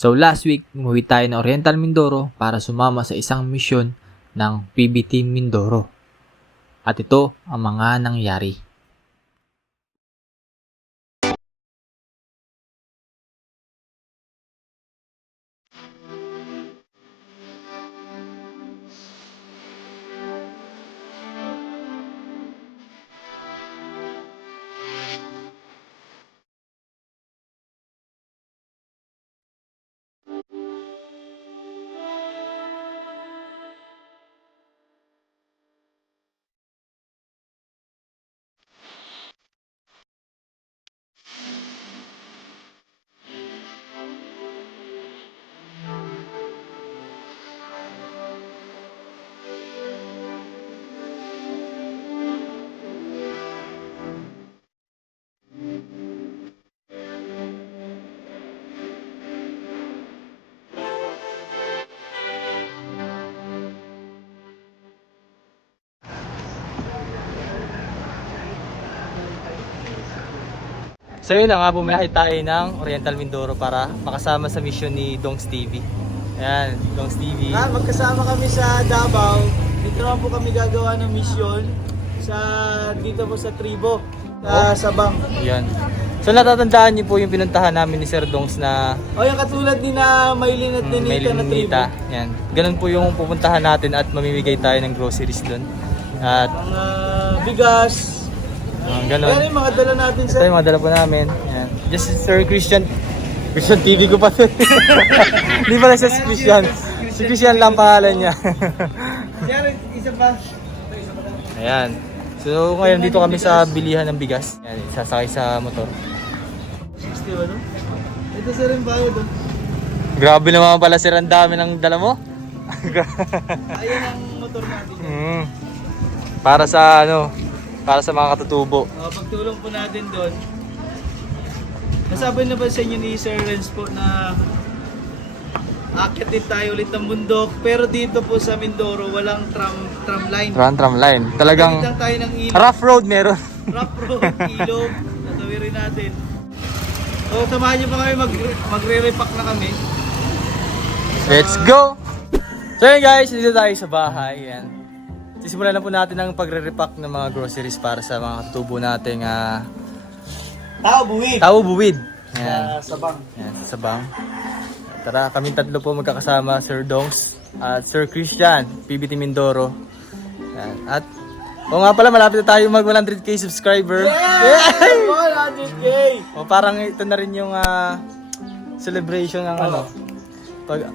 So last week, umuwi tayo ng Oriental Mindoro para sumama sa isang misyon ng PBT Mindoro. At ito ang mga nangyari. So yun na nga, bumiyahe tayo ng Oriental Mindoro para makasama sa mission ni Dongs TV. Ayan, Dongs TV. Magkasama kami sa Davao. Dito naman po kami gagawa ng mission dito po sa Tribo, sa Sabang. Yan. So natatandaan niyo po yung pinuntahan namin ni Sir Dongs na Yung katulad ni na Maylin at Nenita na Tribo. Nita. Yan. Ganun po yung pupuntahan natin at mamimigay tayo ng groceries doon. At Mga bigas. ganun. Ayan yung mga dala natin Ito sa... yung mga dala po namin. Yan. Just Sir Christian TV ko pa to. Hindi pala siya si Christian. Si Christian lang pangalan niya. Sir, isa pa. Ayan. So ngayon dito kami sa bilihan ng bigas. Ayan, sasakay sa motor. 60 ba no? Ito sir yung bayad oh. Grabe naman pala sir, ang dami ng dala mo. Ayan ang motor natin. Para sa para sa mga katutubo. Pagtulong po natin doon. Nasabi na ba sa inyo ni Sir Renz po na aakyat din tayo ulit ng bundok, pero dito po sa Mindoro walang tram line. Tram line. Talagang Lang tayo ng ilog, rough road meron. rough road, ilog, natawirin natin. So samahan nyo pa kami, magre-repack na kami. Let's go! So yun guys, dito tayo sa bahay. Yan. Sisimulan na po natin ang pagre-repack ng mga groceries para sa mga katutubo nating Tao buwid. Yan. Sabang. Yan, sa Sabang. Tara, kami tatlo po magkakasama, Sir Dongs at Sir Christian, PBT Mindoro. Yan. At, nga pala, malapit na tayo mag 100k subscriber. Yay! 100k! O parang ito na rin yung celebration ng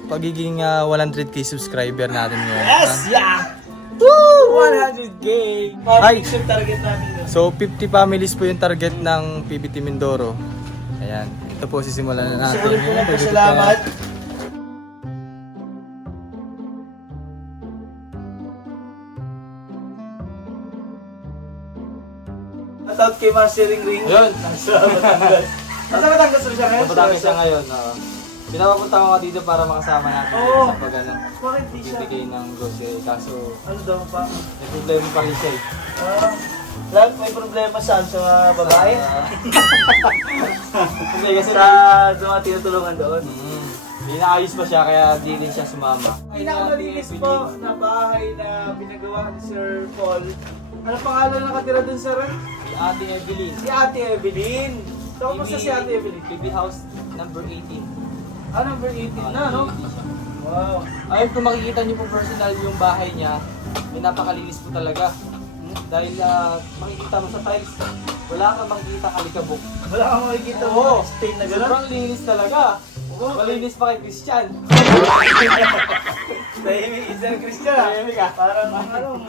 pagiging 100k subscriber natin ngayon. Yes! Yeah! Woo! 100k! Ay! Yung target namin. So 50 families po yung target ng PBT Mindoro. Ayan, ito po sisimulan na natin. Sulit po lang po, salamat. Shoutout kay Mastering Ring. Ayun. Nasa Batangas. Nasa Batangas rin siya ngayon? Napadami siya ngayon. Pinapapunta ko dito para makasama natin Oo. sa pag Bakit di siya? bibigay ng grocery. Kaso Ano daw pa? may problema pa rin siya eh. Lahat may problema saan sa mga babae? Hindi kasi Sa mga tinutulungan doon. Hindi naayos pa siya kaya di din siya sumama. Pinakamalinis po na bahay na pinagawa ni Sir Paul. Ano pangalan nakatira dun, Sir? Si Ate Evelyn. Si Ate Evelyn. So, kumusta si Ate Evelyn? PB House number 18. Number 18 na, no? Wow. Ayun, kung makikita niyo po personal yung bahay niya, may napakalinis po talaga. Dahil makikita mo sa tiles, wala kang makikita kalikabok. Wala kang makikita Oo. mo stain na gano'n. Sobrang linis talaga. Malinis pa kay Christian. Tahimik si Sir Christian. Tahimik ah. Parang anong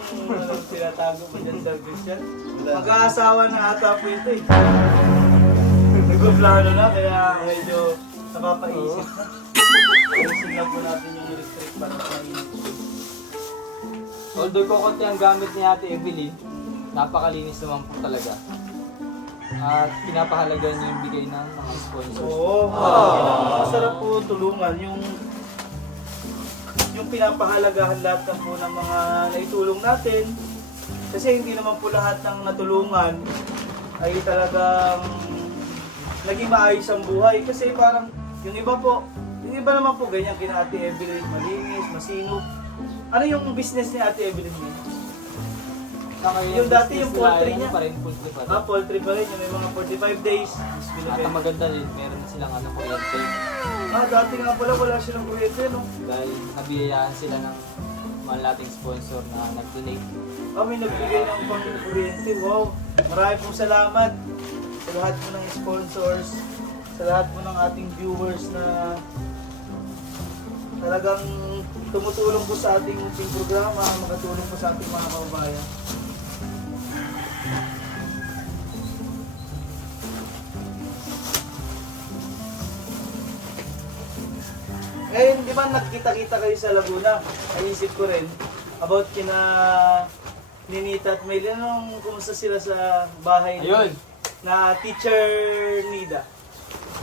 sinatago mo dyan, Sir Christian? Mag-aasawa na ata po ito eh. Nag-plano na, kaya medyo napapaisip na. Ayusin lang po natin yung restrict para sa Although kukunti ang gamit ni Ate Evelyn, napakalinis naman po talaga. At pinapahalaga niyo yung bigay ng mga sponsors. Oo. Masarap po tulungan yung pinapahalagahan lahat ng po ng mga naitulong natin. Kasi hindi naman po lahat ng natulungan ay talagang naging maayos ang buhay. Kasi parang yung iba po, Hindi ba naman po ganyan kina Ate Evelyn, malinis, masinop. Ano yung business ni Ate Evelyn niya? Yung dati yung poultry niya. Pa rin, poultry pa rin. Poultry pa rin, yung may mga 45 days. At ang maganda rin, meron silang kuryente. Dati nga pala wala silang kuryente, no? Dahil nabiyayaan sila ng mga lating sponsor na nag-donate. May nagbigay ng pang-kuryente. Wow! Marami pong salamat sa lahat po ng sponsors, sa lahat po ng ating viewers na talagang tumutulong po sa ating munting programa, makatulong po sa ating mga kababayan. Ngayon, di ba nagkita-kita kayo sa Laguna? Naisip ko rin about kina Ninita at Mel. Anong kumusta sila sa bahay Ayun! na Teacher Nida?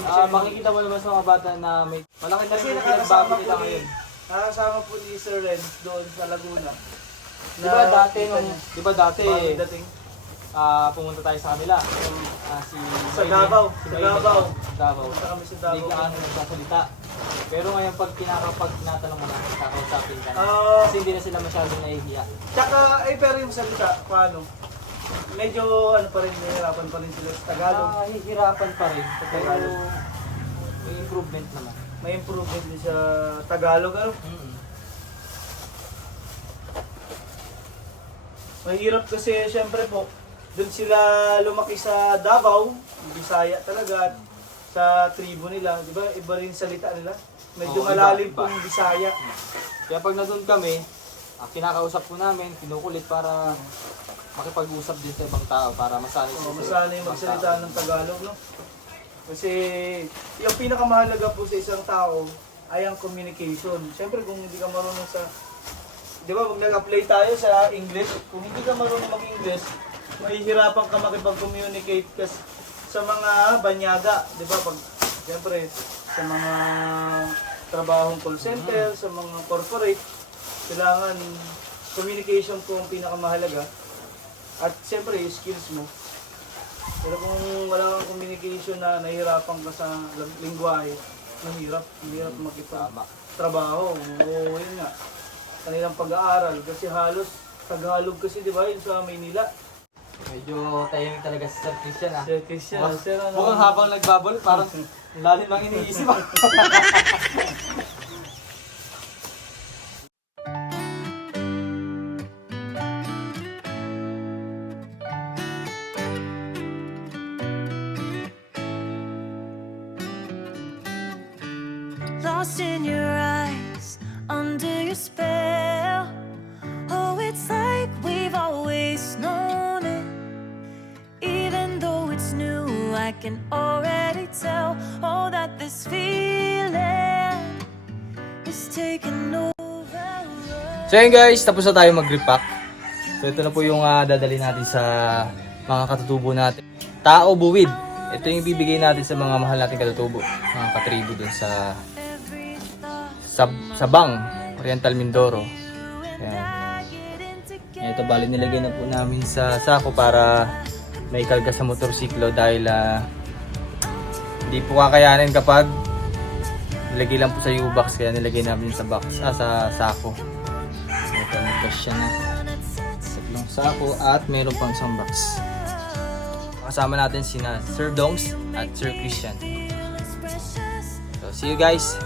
Makikita mo naman sa mga bata na may malaki na Kasi rin yung nakakasama pinagbago po nila ni, ngayon. nakakasama po ni Sir Renz doon sa Laguna. Di ba dati, Bago dating? pumunta tayo sa kanila. Si Sa Davao. Sa Davao. Davao. Punta kami sa Hindi ka Davao. nagsasalita. Pero ngayon pag tinatanong mo na, kakausapin ka na. Ah, Kasi hindi na sila masyadong nahihiya. tsaka, pero yung salita, paano? Medyo, ano pa rin, nahihirapan pa rin sila sa Tagalog. Hihirapan pa rin. Pero may improvement naman. May improvement din sa Tagalog. Ano? Mahirap kasi, syempre po, doon sila lumaki sa Davao, Bisaya talaga, at sa tribo nila, di ba? Iba rin salita nila. Medyo Oo, malalim iba. pong Bisaya. Kaya pag nandun kami, kinakausap ko namin, kinukulit para makipag-usap din sa ibang tao para masanay Oh, sa masanay ibang magsalita tao. ng Tagalog, no? Kasi yung pinakamahalaga po sa isang tao ay ang communication. Siyempre kung hindi ka marunong sa... Di ba, pag nag-apply tayo sa English, kung hindi ka marunong mag-English, mahihirapan ka makipag-communicate kasi sa mga banyaga. Di ba, pag... Siyempre, sa mga trabahong call center, sa mga corporate, kailangan communication po ang pinakamahalaga. At siyempre, yung skills mo. Pero kung wala kang communication na nahihirapan ka sa lingwahe, mahirap Tama. trabaho. Oo, yun nga. Kanilang pag-aaral. Kasi halos Tagalog kasi, di ba, yun sa Maynila. Medyo tahimik talaga si Sir Christian ah. Sir Christian, sir, ano? Mukhang habang nagbabol, parang lalim lang iniisip ah. Lost in your eyes, under your spell. Oh, it's like we've always known it. Even though it's new, I can already tell. Oh, that this feeling is taking over. So yun guys, tapos na tayo mag-repack. So ito na po yung dadali natin sa mga katutubo natin. Tao buwid. Ito yung bibigay natin sa mga mahal nating katutubo, mga katribo dun sa Sabang, Oriental Mindoro. Ayan. Ito bali nilagay na po namin sa sako para may karga sa motorsiklo dahil hindi po kakayanin kapag nilagay lang po sa U-box, kaya nilagay namin sa box, sa sako. Ito na po siya na tatlong sako at mayroon pang isang box. Kasama natin sina Sir Dongs at Sir Christian. So see you guys.